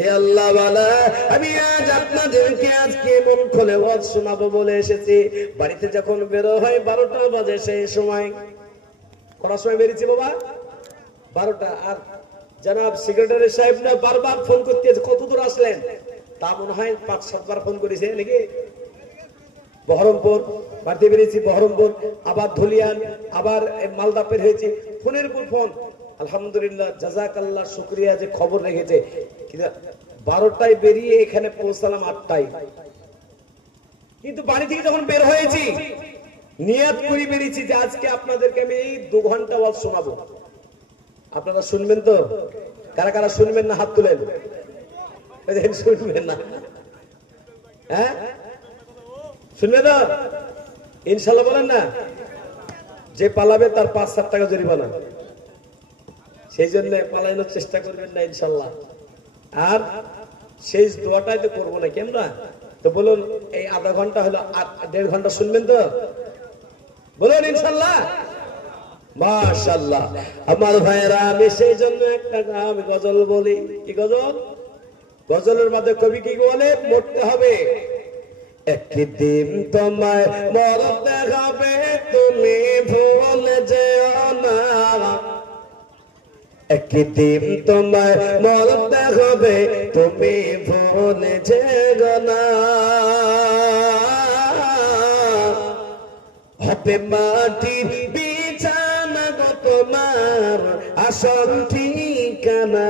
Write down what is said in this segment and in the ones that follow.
এ আল্লাহ ওয়ালা, আমি আজ আপনাদেরকে আজকে মন খুলে ওয়াজ শোনাবো বলে এসেছি। বাড়িতে যখন বের হয় 12টা বাজে, সেই সময় কটার সময় বেরিয়েছি বাবা? 12টা। আর জনাব সেক্রেটারি সাহেব না বারবার ফোন করতে, কত দূর আসলেন? তা মনে হয় 5-7 বার ফোন করেছে নাকি। বহরমপুর বাড়িতে বেরিয়েছি, বহরমপুর, আবার ধুলিয়ান, আবার মালদা পের হয়েছি, ফোনের উপর ফোন। আলহামদুলিল্লাহ, জাযাকাল্লাহ, শুকরিয়া যে খবর রেখেছে। কিন্তু 12টায় বেরিয়ে এখানে পৌঁছালাম 8টায়। কিন্তু বাড়ি থেকে যখন বের হয়েছি, নিয়াত করে বেরিয়েছি যে আজকে আপনাদেরকে আমি এই 2 ঘন্টা ওয়াজ শোনাবো। আপনারা শুনবেন তো? কারা কারা শুনবেন না হাত তুলেন। শুনবেন না? হ্যাঁ, শুনবে তো ইনশাল্লাহ? বলেন না। যে পালাবে তার 5-7 টাকা জরিমানা, সেই জন্য পালানোর চেষ্টা করবেন না ইনশাল্লাহ। আর সেই দোয়াটাই তো করবো না কেন না? তো বলুন, এই আধা ঘন্টা হলো, 1.5 ঘন্টা শুনবেন তো? বলুন ইনশাল্লাহ, মাশাআল্লাহ। আমার ভাইরা, আমি সেই জন্য একটা আমি গজল বলি। কি গজল? গজলের মধ্যে কবি কি বলে? মরতে হবে, একদিন তোমায় মরতে হবে, তুমি ভুলে যেও না। একদিন তোমায় মরতে হবে, তুমি ভুলে যেও না। হবে মাটির বিছানা গো তোমার আসল ঠিকানা।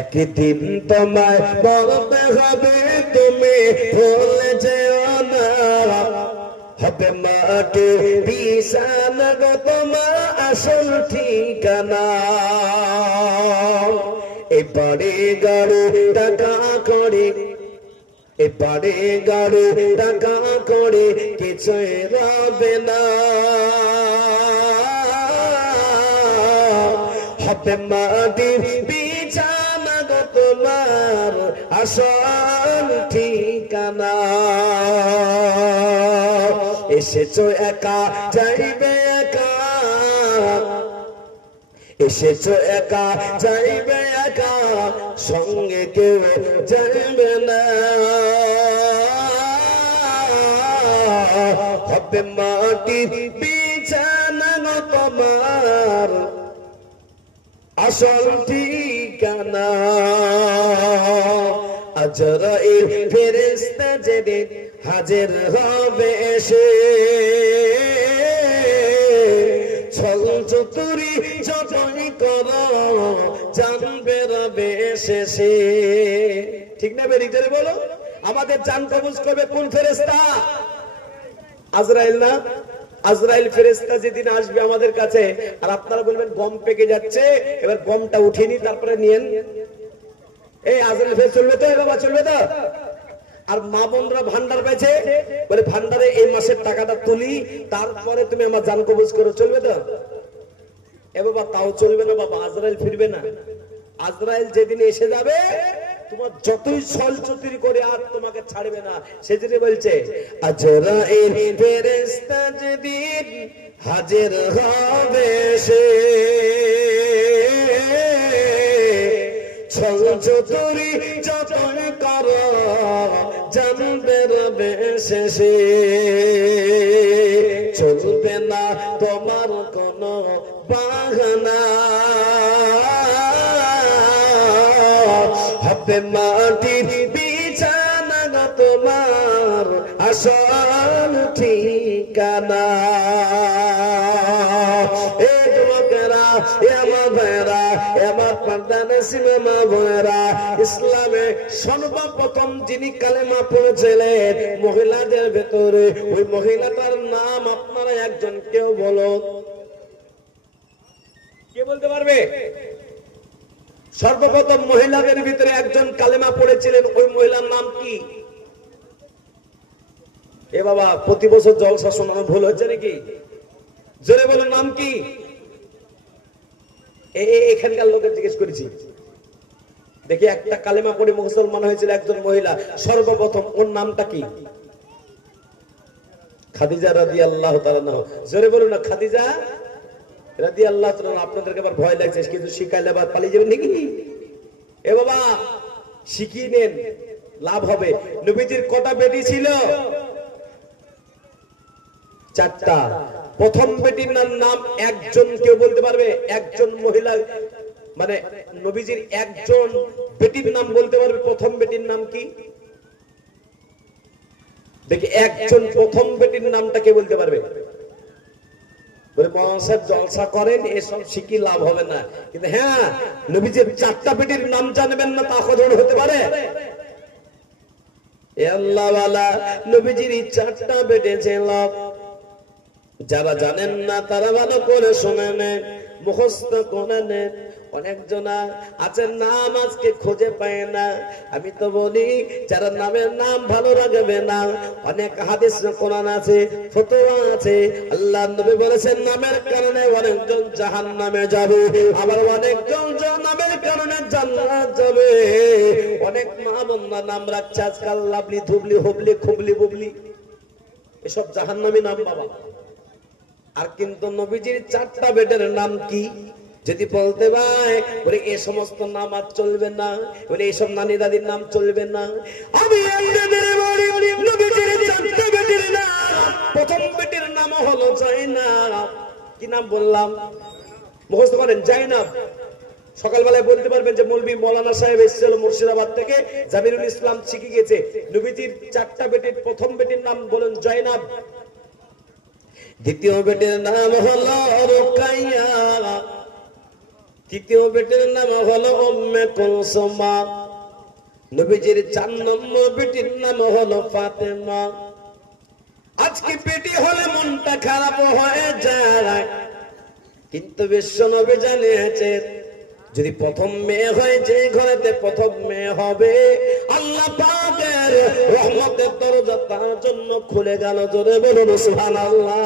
একদিন তোমায় মরতে হবে, তুমি ভুলে যেও না। হবে মাটির বিছানা গো তোমার আসল ঠিকানা। এবারে গাড়ি টাকা করে, এবারে গাড়ি টাকা করে কিছুই রবে না। হবে মাটির বিছানা গো তোমার আসল ঠিকানা। এসেছো একা, যাইবে একা, এসেছো একা, যাইবে একা, সঙ্গে কেউ যাইবে না। হবে মাটির বিছানা গো তোমার আসল ঠিকানা। আজরাইল ফেরেশতা যেদিন হাজির হবে এসে, ছল চতুরি যতই করো জানবে রবে শেষে। ঠিক না বেরিক ধরে বলো? আমাদের জান কবজ করবে কোন ফেরেশতা? আজরাইল না? আজরাইল ফেরেশতা যেদিন আসবে আমাদের কাছে, আর আপনারা বলবেন গম পেকে যাচ্ছে, এবার গমটা উঠিয়ে নি, তারপরে নিয়েন। এই আজরাইল ফেরেশতা চলবে তো? বাবা চলবে তো? আর মা বোনরা ভান্ডার পেয়েছে, বলে ভান্ডারে এই মাসের টাকাটা তুলি, তারপরে তুমি আমার জান কবজ করো, চলবে তো? এ বাবা তাও চলবে না বাবা, আজরাইল ফিরবে না। আজরাইল যেদিন এসে যাবে, তোমার যতই ছল চতুরি করে আর তোমাকে ছাড়বে না। সেদিন বলছে আজরাইল ফেরেশতা যেদিন হাজির হবে সে, ছল চতুরি যতই করো জানবে রবে শেষে। চলবে না তোমার কোনো বাহানা, হবে মাটির বিছানা গো তোমার আসল ঠিকানা। এ যুবকেরা, এ আমার ভাইয়েরা, এ আমার পান্ডানে সিনেমা ভাইয়েরা, ইসলামে সর্বপ্রথম যিনি কালেমা পড়েছিলেন মহিলাদের ভেতরে, ওই মহিলাটার নাম আপনারা একজন কেউ বলো, কে বলতে পারবে? সর্বপ্রথম মহিলাদের ভিতরে একজন কালেমা পড়েছিলেন, ওই মহিলার নাম কি? এ বাবা, প্রতি বছর জলসা শোনানো ভুল হচ্ছে নাকি? জোরে বলেন, নাম কি? এখানকার লোকের জিজ্ঞেস করেছি, দেখি একটা কালেমা পড়ে মুসলমান হয়েছিল একজন মহিলা, সর্বপ্রথম ওর নামটা কি? খাদিজা রাদিয়াল্লাহু তাআলা। জোরে বলুন না, খাদিজা রাদিয়াল্লাহু তাআলা। আপনাদেরকে আবার ভয় লাগছে কিন্তু শিখাইলে আবার পালিয়ে যাবেন নাকি? এ বাবা শিখিয়ে নেন, লাভ হবে। নবীজির কটা বেটি ছিল? 4টা। প্রথম বেটির নাম একজন, কেউ বলতে পারবে? একজন মহিলা মানে নবীজির একজন বেটির নাম বলতে পারবে? প্রথম বেটির নাম কি দেখি, একজন প্রথম বেটির নামটা কে বলতে পারবে? বলে মহাসাব জলসা করেন, এসব শিখি লাভ হবে না। কিন্তু হ্যাঁ, নবীজির 4টা বেটির নাম জানবেন না তা কখন হতে পারে? এ আল্লাহ ওয়ালা, নবীজির 4টা বেটি ছিল। যারা জানেন না তারা ভালো করে শুনে নেন, মুখস্থ করে নেন। অনেক জনা আছে নাম আজকে খুঁজে পায় না। আমি তো বলি যারা নামের নাম ভালো রাখবে না, অনেক হাদিস কোরআন আছে, ফতোয়া আছে, আল্লাহ নবী বলেছেন নামের কারণে অনেকজন জাহান্নামে যাবে, আবার অনেকজন নামের কারণে জান্নাত যাবে। অনেক মা বোনরা নাম রাখছে আজকাল লাভলি, ধুবলি, হুবলি, খুবলি, বুবলি, এসব জাহান্নামী নাম বাবা। আর কিন্তু নবীজির 4টা বেটের নাম কি যদি বলতে ভাই, বলে এই সমস্ত নাম আর চলবে না, বলে এইসব নানি দাদির নাম চলবে না। আমি আপনাদের বলি নবীজির 4টা বেটির নাম, প্রথম বেটির নাম হলো জাইনাব। কি নাম বললাম? মুখস্থ করেন, জাইনাব। সকালবেলায় বলতে পারবেন যে মৌলভী মৌলানা সাহেব এসেছিল মুর্শিদাবাদ থেকে, জামিরুল ইসলাম শিখে গেছে। নবীজির 4টা বেটির প্রথম বেটির নাম বলেন জাইনাব। দ্বিতীয় বেটির নাম হলো রুকাইয়া, তৃতীয় বেটির নাম হলো উম্মে কুলসুমা, নবীজির 4 নম্বর বেটির নাম হলো ফাতেমা। আজকে বেটি হলে মনটা খারাপ হয়ে যায়, কিন্তু বিশ্ব নবী জানিয়েছেন যদি প্রথম মেয়ে হয়, যে ঘরেতে প্রথম মেয়ে হবে আল্লাহ পাকের রহমতের দরজা তার জন্য খুলে গেল। জোরে বলুন সুবহানাল্লাহ।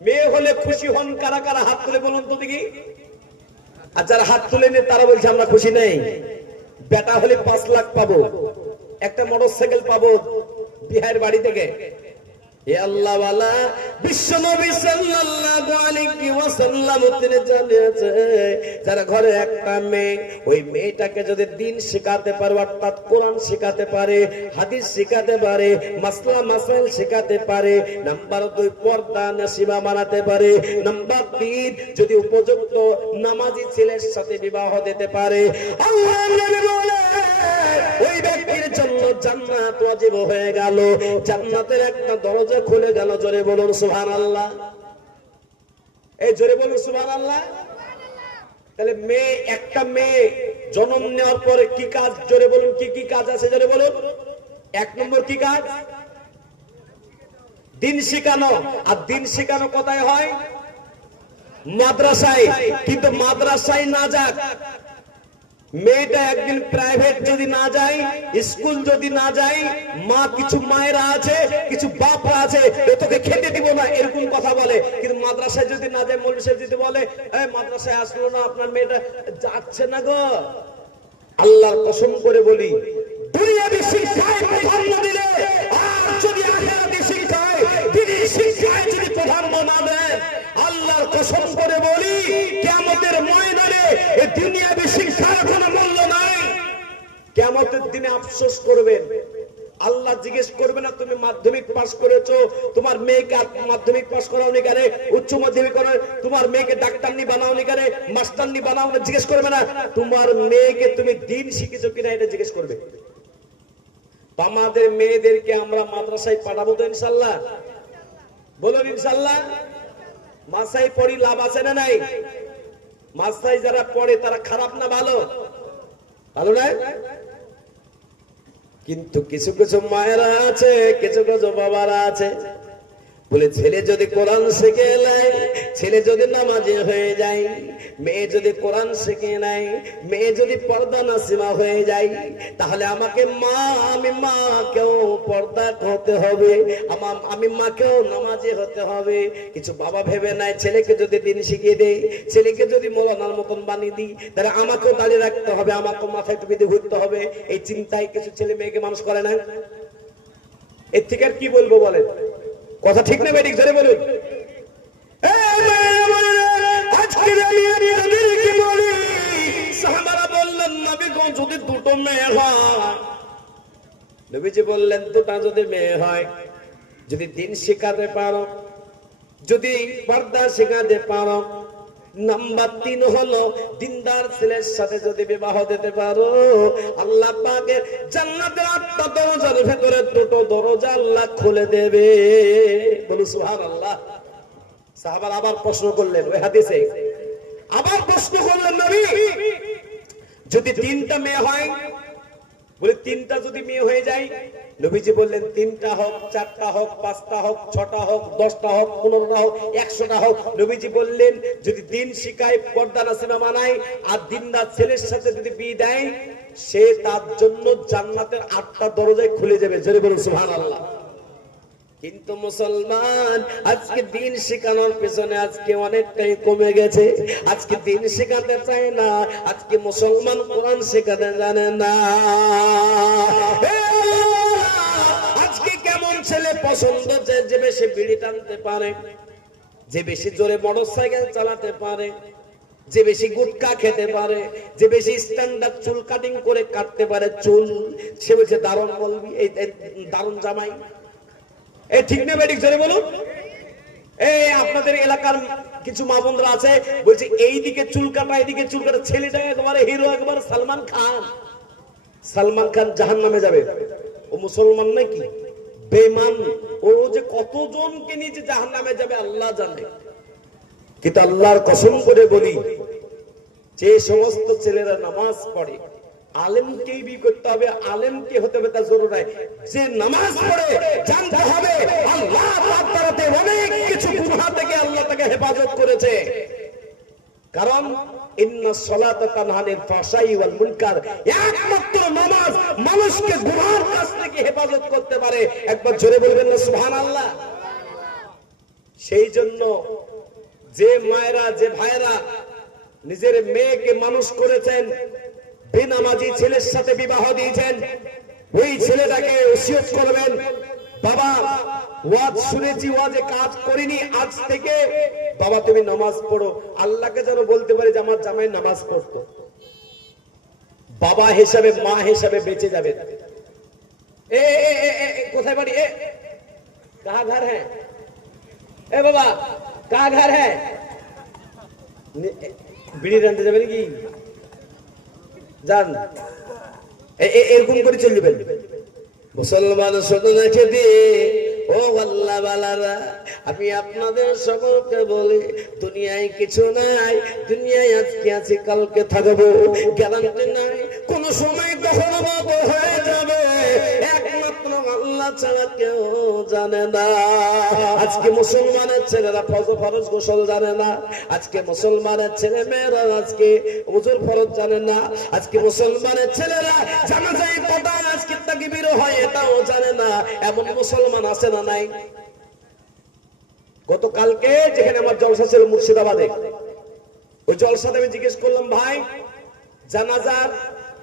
মেয়ে হলে খুশি হন কারা কারা? হাত তুলে বলুন তো দেখি। আর যারা হাত তুলে নেই তারা বলছে আমরা খুশি নেই। বেটা হলে 5 লাখ পাবো, একটা মোটরসাইকেল পাবো বিহার বাড়ি থেকে। এ আল্লাহ ওয়ালা, বিশ্ব নবী সাল্লাল্লাহু আলাইহি ওয়াসাল্লাম তিনি জানিয়েছে যারা ঘরে একটা মেয়ে, ওই মেয়েটাকে যদি দ্বীন শেখাতে পারে, অর্থাৎ কোরআন শেখাতে পারে, হাদিস শেখাতে পারে, মাসলা মাসাইল শেখাতে পারে, নাম্বার 2 পর্দা নসিবা বানাতে পারে, নাম্বার 3 যদি উপযুক্ত নামাজি ছেলের সাথে বিবাহ দিতে পারে, আল্লাহ নবী বলে ওই ব্যক্তির জন্য জান্নাত ওয়াজিব হয়ে গেল, জান্নাতের একটা দরজা খুলে গেল। জোরে বলুন সুবহানাল্লাহ। এই জোরে বলুন সুবহানাল্লাহ। তাহলে মেয়ে, একটা মেয়ে জন্ম নেওয়ার পরে কি কাজ? জোরে বলুন, কি কি কাজ আছে? জোরে বলুন। 1 নম্বর কি কাজ? দ্বীন শেখানো। আর দ্বীন শেখানো কোথায় হয়? মাদ্রাসায়। কিন্তু মাদ্রাসায় না যাক, মেয়েটা একদিন প্রাইভেট যদি না যায়, স্কুল যদি না যায়, মা, কিছু মায়েরা আছে, কিছু বাপরা আছে, তোকে খেতে দিব না এরকম কথা বলে। কিন্তু মাদ্রাসায় যদি না যায়, মৌলভী সাহেব যদি বলে এই মাদ্রাসায় আসলো না, আপনার মেয়েটা যাচ্ছে না গো, আল্লাহর কসম করে বলি দুনিয়াবি শিক্ষায় প্রাধান্য দিলে আর যদি আখিরাতি শিক্ষায়, দ্বীনি শিক্ষায় যদি প্রাধান্য না দেন, আল্লাহর কসম করে বলি কিয়ামতের ময়দানে এই দুনিয়াবি শিক্ষার কোনো মূল্য নাই। কিয়ামতের দিনে আফসোস করবেন, আল্লাহ জিজ্ঞেস করবে না তুমি মাধ্যমিক পাস করেছো, তোমার মেয়েকে মাধ্যমিক পাস করাওনি কেন, উচ্চ মাধ্যমিক করে তোমার মেয়েকে ডাক্তারনি বানাওনি কেন, মাস্টারনি বানাওনি, জিজ্ঞেস করবে না। তোমার মেয়েকে তুমি দ্বীন শিখেছো কিনা এটা জিজ্ঞেস করবে। আমাদের মেয়েদেরকে আমরা মাদ্রাসায় পাঠাবো তো ইনশাআল্লাহ? বলুন ইনশাআল্লাহ। মাদ্রাসায় পড়ি লাভ আছে না নাই? মাদ্রাসায় যারা পড়ে তারা খারাপ না ভালো? ভালো না? কিন্তু কিছু কিছু মায়েরা আছে, কিছু কিছু বাবারা আছে, বলে ছেলে যদি কোরআন শিখে নেয়, ছেলে যদি নামাজি হয়ে যায়, মেয়ে যদি কোরআন শিখে নেয়, মেয়ে যদি পর্দা নাসিমা হয়ে যায়, তাহলে আমাকে মা, আমি মাকেও পর্দা হতে হবে, আমি মাকেও নামাজি হতে হবে। কিছু বাবা ভেবে নেয় ছেলেকে যদি দ্বীন শিখিয়ে দেয়, ছেলেকে যদি মৌলানার মতন বানিয়ে দিই, তাহলে আমাকেও দাঁড়িয়ে রাখতে হবে, আমাকেও মাথায় টুপি দিয়ে ঘুরতে হবে। এই চিন্তায় কিছু ছেলে মেয়েকে মানুষ করে না। এর থেকে আর কি বলবো বলেন? কথা ঠিক না বেঠিক? জোরে বলুন। আজকে আমি আপনাদেরকে বলি, সাহাবারা বললেন নবী গো যদি দুটো মেয়ে হয়, নবীজি বললেন দুটা যদি মেয়ে হয়, যদি দিন শেখাতে পারো, যদি পর্দা শেখাতে পারো, নাম্বার 3 হলো দিনদার ছেলের সাথে যদি বিবাহ দিতে পারো, আল্লাহ পাকের জান্নাতের 8টা দরজার ভেতরে 2টো দরজা আল্লাহ খুলে দেবে। বলুন সুবহানাল্লাহ। সাহাবারা আবার প্রশ্ন করলেন ওই হাদিসে, আবার প্রশ্ন করলেন নবী যদি 3টা মেয়ে হয়, বলে 3টা যদি মেয়ে হয়ে যায়, নবীজি বললেন 3টা হোক, 4টা হোক, 5টা হোক, 6টা হোক, 10টা হোক, 15টা হোক, 100টা হোক, নবীজি বললেন যদি দিন শিখায়, পর্দা নাসিমা মানায়, আর দিনদার ছেলের সাথে যদি বিয়ে দেয়, সে তার জন্য জান্নাতের 8টা দরজায় খুলে যাবে। জোরে বলুন সুবহানাল্লাহ। কিন্তু মুসলমান আজকে দিন শেখানোর পেছনে আজকে অনেকটাই কমে গেছে। আজকে দিন শেখাতে চায় না, আজকে মুসলমান কোরআন শেখাতে জানে না। আজকে কেমন ছেলে পছন্দ, যে বেশি বিড়ি টানতে পারে, যে বেশি জোরে মোটরসাইকেল চালাতে পারে, যে বেশি গুটকা খেতে পারে, যে বেশি স্ট্যান্ডার্ড চুল কাটিং করে কাটতে পারে চুল, সে বলছে দারুণ বলবি, এই দারুণ জামাই। এই ঠিক না বেঠিক জোরে বলুন। এই আপনাদের এলাকার কিছু মা বোনরা আছে, বলছে এইদিকে চুল কাটা, এইদিকে চুল কাটা, ছেলেটা একেবারে হিরো, একেবারে সালমান খান। সালমান খান জাহান্নামে যাবে, ও মুসলমান নাকি? বেঈমান। ও যে কতজনকে নিয়ে যে জাহান্নামে যাবে আল্লাহ জানে। কিন্তু আল্লাহর কসম করে বলি, যে সমস্ত ছেলেরা নামাজ পড়ে, আলেমকেই বিয়ে করতে হবে, আলেমকে হতে হবে তার জরুরি নাই। যে নামাজ পড়ে জানতে হবে আল্লাহ পাক তারাতে অনেক কিছু গুনাহ থেকে আল্লাহ তাকে হেফাজত করেছে। কারণ ইন্না সলাতা তানহা আনিল ফাহশাই ওয়াল মুনকার, একমাত্র নামাজ মানুষকে গুনাহের কাছ থেকে হেফাজত করতে পারে। একবার জোরে বলবেন না সুবহানাল্লাহ। সেই জন্য যে মায়েরা, যে ভাইরা নিজের মেয়েকে মানুষ করেছেন, বেনামাজি ছেলের সাথে বিবাহ দিয়েছেন, ওই ছেলেটাকে ওসিয়ত করবেন, বাবা ওয়াজ শুনেছি, ওয়াজে কাজ করিনি, আজ থেকে বাবা তুমি নামাজ পড়ো। আল্লাহকে যেন বলতে পারি যে আমার জামাই নামাজ পড়তো। বাবা হিসাবে, মা হিসাবে বেঁচে যাবেন। কোথায় বাড়ি? কাহা ঘর হ্যাঁ? এ বাবা কাহা ঘর হ্যাঁ? বিড়ি রানতে যাবে নাকি? যান, এরকম করে চলবেন। মুসলমান শুধু রেখে দিয়ে, ও আল্লাহ বালারা, আমি আপনাদের সকলকে বলি, দুনিয়ায় কিছু নাই, দুনিয়ায় আজকে আছি কালকে থাকবো, গ্যারান্টি নাই কোন সময় কখনো বদল হয়ে যাবে, একমাত্র আল্লাহ ছাড়া কেউ জানে না। আজকে মুসলমানের ছেলেরা ফরজ গোসল জানে না, আজকে মুসলমানের ছেলে মেয়েরা আজকে ওযুর ফরজ জানে না, আজকে মুসলমানের ছেলেরা জানাজায় কোথায় আজকে তাকবীর হয় এটাও জানে না। এমন মুসলমান আছে না নাই? গতকালকে যেখানে আমার জলসা ছিল মুর্শিদাবাদে, ওই জলসাতে আমি জিজ্ঞেস করলাম, ভাই জানাজার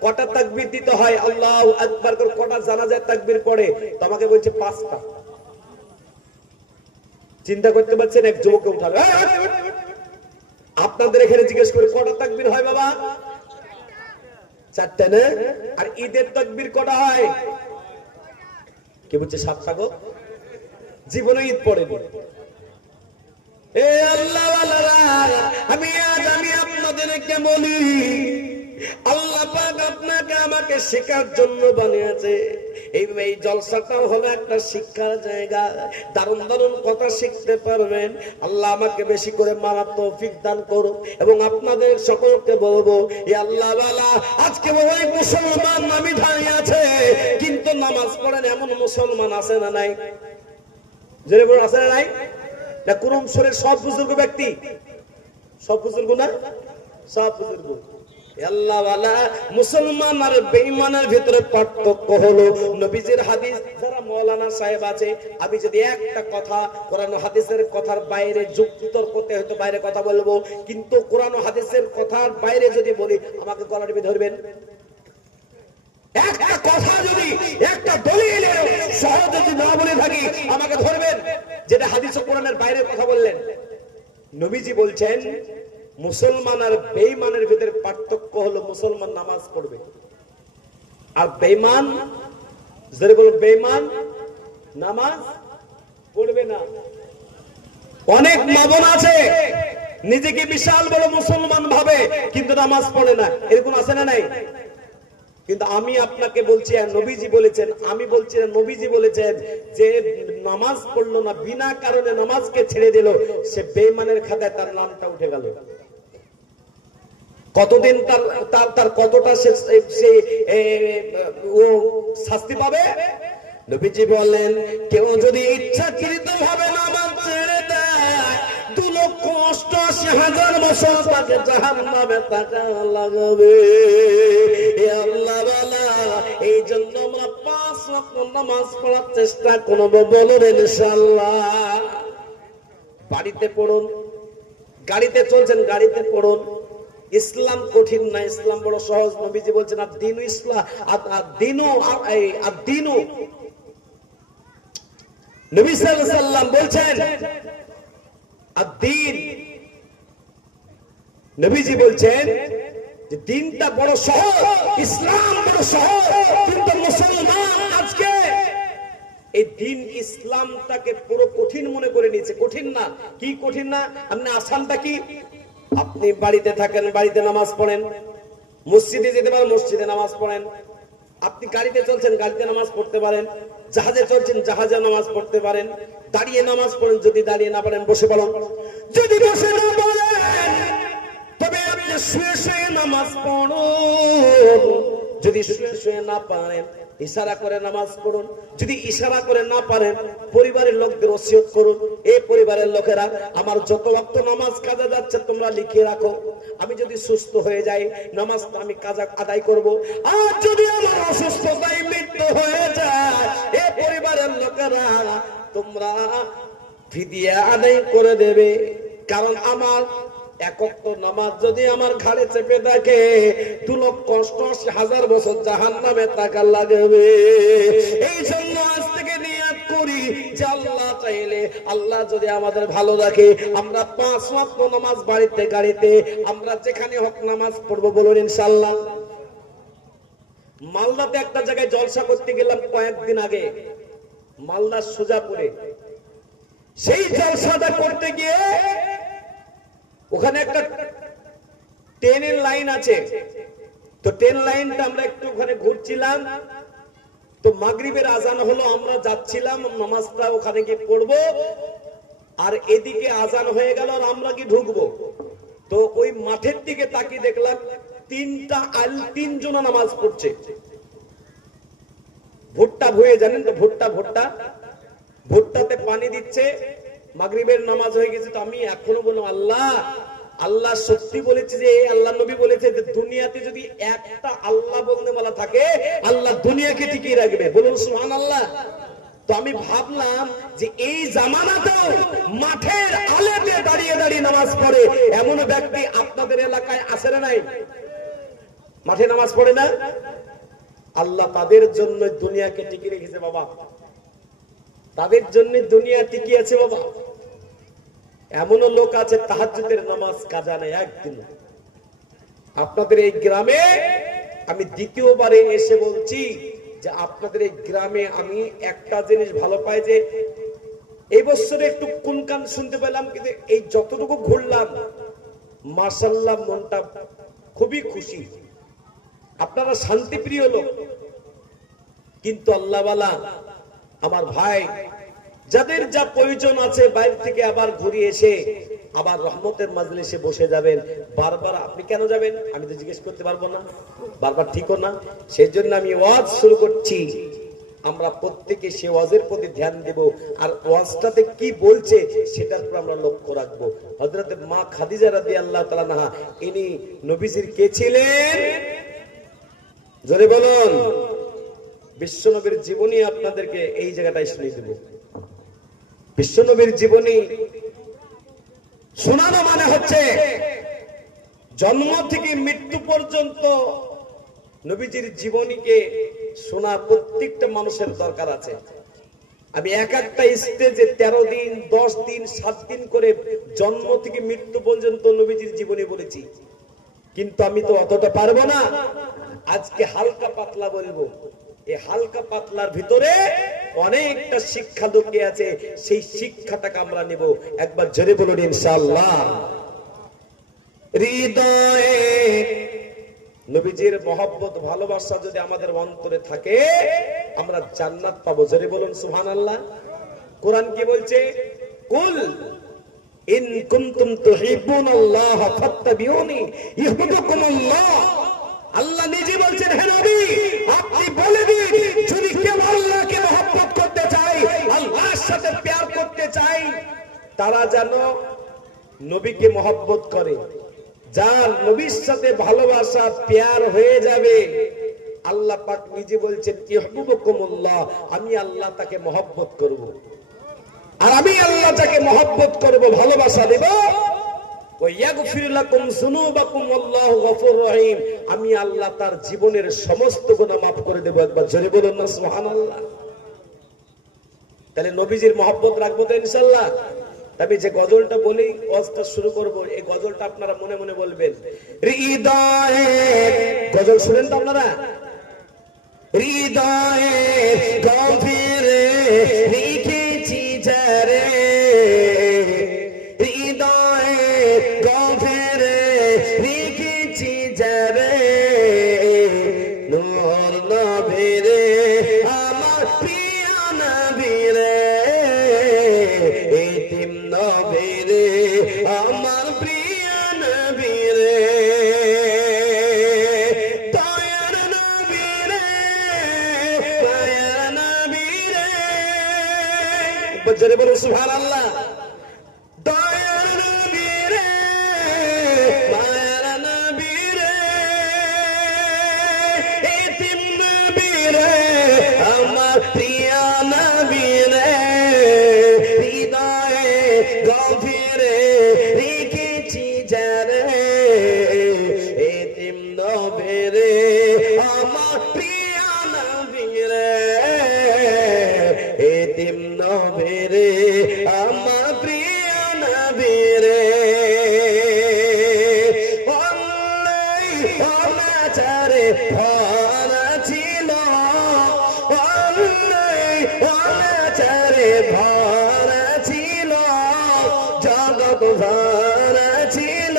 কটা তাকবীর দিতে হয়? আল্লাহু আকবার করে কটা জানাজার তাকবীর পড়ে? তো আমাকে বলছে 5টা। চিন্তা করতে পারছেন? এক যুবককে উঠালো, আপনাদের এখানে জিজ্ঞেস করে কটা তাকবীর হয় বাবা? 4টা না? আর ঈদের তাকবীর কটা হয়? কে বলছে 7টা গো, জীবনে ঈদ পড়েনি। এ আল্লাহ ওয়ালারা, আমি আপনাদেরকে বলি, আল্লাহ পাক আপনাকে আমাকে শেখার জন্য বানিয়েছে। এই জলসাটাও হলো একটা শিক্ষার জায়গা, দারুণ দারুণ কথা শিখতে পারবেন। আল্লাহ আমাকে বেশি করে মারার তৌফিক দান করুন। এবং আপনাদের সকলকে বলবো, এ আল্লাহ ওয়ালা, আজকে ওই মুসলমান নামি দাঁড়িয়ে আছে, কিন্তু নামাজ পড়েন এমন মুসলমান আছে না নাই? জোরে বলুন, আছে না নাই? না কোন শরীর সব বুজুর্গ ব্যক্তি, সব বুজুর্গ না, সব বুজুর্গ। আল্লাহ ওয়ালা মুসলমান আর বেঈমানের ভিতরে পার্থক্য হলো নবীজির হাদিস। যারা মাওলানা সাহেব আছে, আমি যদি একটা কথা কোরআন হাদিসের কথার বাইরে যুক্তিতর্ক করতে হয়তো বাইরে কথা বলবো, কিন্তু কোরআন হাদিসের কথার বাইরে যদি বলি আমাকে গলা টিপে ধরবেন। একটা কথা যদি, একটা দলিল সহজে যদি না বলে থাকি আমাকে ধরবেন, যেটা হাদিস ও কোরআনের বাইরে কথা বললেন। নবীজি বলছেন মুসলমান আর বেঈমানের ভিতরে পার্থক্য হলো মুসলমান নামাজ পড়বে আর বেঈমান যারা বলে বেঈমান নামাজ পড়বে না। অনেক মা বোন আছে নিজেকে বিশাল বড় মুসলমান ভাবে কিন্তু নামাজ পড়ে না, এরকম আছে না নাই? কিন্তু আমি আপনাকে বলছি নবীজি বলেছেন, আমি বলছি নবীজি বলেছেন যে নামাজ পড়লো না, বিনা কারণে নামাজকে ছেড়ে দিল, সে বেঈমানের খাতায় তার নামটা উঠে গেল। কতদিন তার কতটা সে ও শাস্তি পাবে? নবীজি বলেন কেউ যদি ইচ্ছাকৃত ভাবে নামাজ ছেড়ে দেয় 2,88,000 বছর তাকে জাহান্নামে থাকা লাগবে। আল্লাহ বলা, এই জন্য আমরা 5 ওয়াক্ত নামাজ পড়ার চেষ্টা করব, বলুন ইনশাআল্লাহ। বাড়িতে পড়ুন, গাড়িতে চলছেন গাড়িতে পড়ুন। ইসলাম কঠিন না, ইসলাম বড় সহজ। নবীজি বলছেন আদ-দীনু ইসলাম, আদ-দীনু নবী সাল্লাল্লাহু আলাইহি ওয়াসাল্লাম বলছেন আদ-দীন, নবীজি বলছেন যে দিনটা বড় সহজ, ইসলাম বড় সহজ, কিন্তু মুসলমান আজকে এই দিন ইসলামটাকে পুরো কঠিন মনে করে নিয়েছে। কঠিন না, কি কঠিন না? আপনি আসানটা কি? আপনি বাড়িতে থাকেন, বাড়িতে নামাজ পড়েন, মসজিদে যেতে পারেন, মসজিদে নামাজ পড়েন। আপনি গাড়িতে চলছেন, গাড়িতে নামাজ পড়তে পারেন। জাহাজে চলছেন, জাহাজে নামাজ পড়তে পারেন। দাঁড়িয়ে নামাজ পড়েন, যদি দাঁড়িয়ে না পারেন বসে পড়ুন। যদি বসে না পড়েন তবে আপনি শুয়ে শুয়ে নামাজ পড়ুন। যদি শুয়ে শুয়ে না পারেন ইশারা করে নামাজ পড়ুন। যদি ইশারা করে না পারেন পরিবারের লোকদের ওসিয়ত করুন, এই পরিবারের লোকেরা আমার যত ওয়াক্ত নামাজ কাজা যাচ্ছে তোমরা লিখে রাখো। আমি যদি সুস্থ হয়ে যাই নামাজটা আমি কাজা আদায় করব। আর যদি আমার অসুস্থতায় মৃত্যু হয়ে যায় এই পরিবারের লোকেরা তোমরা ফিদিয়া আদায় করে দেবে। কারণ আমার এক ওয়াক্ত নামাজ যদি আমার ঘাড়ে চেপে থাকে 2,88,000 বছর জাহান্নামে থাকা লাগবে। এই জন্য আজ থেকে নিয়ত করি যে আল্লাহ চাইলে, আল্লাহ যদি আমাদের ভালো রাখে, আমরা 5 ওয়াক্ত নামাজ বাড়িতে গাড়িতে আমরা যেখানে হোক নামাজ পড়বো, বলুন ইনশাআল্লাহ। মালদাতে একটা জায়গায় জলসা করতে গেলাম কয়েকদিন আগে, মালদার সুজাপুরে। সেই জলসাটা করতে গিয়ে ওখানে একটা ট্রেনের লাইন আছে, তো ট্রেন লাইনটা আমরা একটু ওখানে ঘুরছিলাম, তো মাগরিবের আজান হলো, আমরা যাচ্ছিলাম নামাজটা ওখানে গিয়ে পড়বো, আর এদিকে আজান হয়ে গেল আর আমরা কি ঢুকবো। তো ওই মাঠের দিকে তাকিয়ে দেখলাম 3 জন নামাজ পড়ছে। ভুট্টা ভুয়ে, জানেন তো ভুট্টা, ভুট্টাতে পানি দিচ্ছে। মাগরিবের নামাজ হয়ে গেছে। তো আমি এখনো বললাম আল্লাহ সত্যি বলেছে যে আল্লাহ নবী বলেছে যে দুনিয়াতে যদি একটা আল্লাহ বলতে বলা থাকে আল্লাহ দুনিয়াকে টিকিয়ে রাখবে, বলুন সুবহানাল্লাহ। তো আমি ভাবলাম যে এই জামানাতেও মাঠের আলেতে দাঁড়িয়ে দাঁড়িয়ে নামাজ পড়ে এমন ব্যক্তি আপনাদের এলাকায় আছে না নাই? মাঠে নামাজ পড়ে না? আল্লাহ তাদের জন্য দুনিয়াকে টিকিয়ে রেখেছে বাবা, তাদের জন্য দুনিয়া টিকে আছে বাবা। এমনও লোক আছে তাহাজ্জুদের নামাজ কাজা নেই একদিন। আপনাদের এই গ্রামে আমি দ্বিতীয়বারে এসে বলছি যে আপনাদের এই গ্রামে আমি একটা জিনিস ভালো পাই যে এই বছরে একটু কোন কান শুনতে পেলাম, কিন্তু এই যতটুকু ঘুরলাম মাশাআল্লাহ মনটা খুবই খুশি। আপনারা শান্তিপ্রিয় লোক, কিন্তু আল্লাহওয়ালা আমার ভাই যাদের যা প্রয়োজন আছে বাইরে থেকে আবার ঘুরে এসে আবার রহমতের মাজলিসে বসে যাবেন। বারবার আপনি কেন যাবেন আমি তো জিজ্ঞেস করতে পারবো না, বারবার ঠিকও না। সেই জন্য আমি ওয়াজ শুরু করছি, আমরা প্রত্যেকে সে ওয়াজের প্রতি ধ্যান দেব, আর ওয়াজটাতে কি বলছে সেটার উপর আমরা লক্ষ্য রাখবো। হযরত মা খাদিজা রাদিয়াল্লাহু তাআলা আনহা ইনি নবীজির কে ছিলেন? জোরে বলুন। বিশ্বনবীর জীবনী আপনাদেরকে এই জায়গাটায় শুনিয়ে দেব। বিশ্বনবীর জীবনী শোনানো মানে হচ্ছে জন্ম থেকে মৃত্যু পর্যন্ত নবীজির জীবনীকে শোনা প্রত্যেকটা মানুষের দরকার আছে। আমি এক একটা স্টেজে 13 দিন 10 দিন 7 দিন করে জন্ম থেকে মৃত্যু পর্যন্ত নবীজির জীবনী বলেছি, কিন্তু আমি তো অতটা পারবো না। আজকে হালকা পাতলা বলবো। এই হালকা পাতলার ভিতরে অনেকটা শিক্ষা লুকিয়ে আছে, সেই শিক্ষাটাকে আমরা নেব। একবার জোরে বলুন ইনশাআল্লাহ। হৃদয়ে নবীজির মহব্বত ভালোবাসা যদি আমাদের অন্তরে থাকে, আমরা জান্নাত পাবো। জোরে বলুন সুবহানাল্লাহ। কোরআন কি বলছে? কুল ইন কুনতুম তুহিব্বুনাল্লাহ ফাত্তাবিউনি ইউহিব্বুকুমুল্লাহ। আল্লাহ নিজে বলছেন, হে নবী আপনি বলে দিন, যদি কেউ আল্লাহকে মহব্বত করতে চায়, আল্লাহর সাথে প্যার করতে চায়, তারা যেন নবীকে মহব্বত করে। যার নবীর সাথে ভালোবাসা প্যার হয়ে যাবে, আল্লাহ পাক নিজে বলছেন ইউহিব্বুকুমুল্লাহ, আমি আল্লাহ তাকে মহব্বত করব। আর আমি আল্লাহ যাকে মহব্বত করব, ভালোবাসা দেব, ওয়ায়াগফির লাকুম যুনুবাকুম আল্লাহু গফুরুর রহিম, আমি আল্লাহ তার জীবনের সমস্ত গুনাহ maaf করে দেব। একবার জোরে বলুন না সুবহানাল্লাহ। তাহলে নবীজির মহব্বত রাখবো তো ইনশাআল্লাহ। আমি যে গজলটা বলি ওয়াজটা শুরু করব, এই গজলটা আপনারা মনে মনে বলবেন। হৃদয়ে, গজল শুনেন তো আপনারা? হৃদয়ে গভীরে লিখেছি যারে, হৃদয়ে গভীরে লিখেছি যারে, নূর নবীরে আমার প্রিয় নবীরে, এতিম নবীরে আমার প্রিয় নবীরে, দয়ার নবীরে দয়ার নবীরে, বজরে বলো সুবহানাল্লাহ। দয়ার নবীরে মায়ার নবীরে, এতিম নবীরে আমার প্রিয় নবীরে, হৃদয়ে গভীরে লিখেছি যারে, এতিম নবীরে আমার প্রিয় নবীরে, এতিম নবীরে আমার প্রিয় নবীরে, অন্যায় অনাচারে ভরা ছিল, অন্যায় অনাচারে ভরা ছিল, জগৎ ভরা ছিল,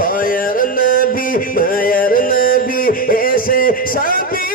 দয়ার নবী মায়ার নবী এসে সবই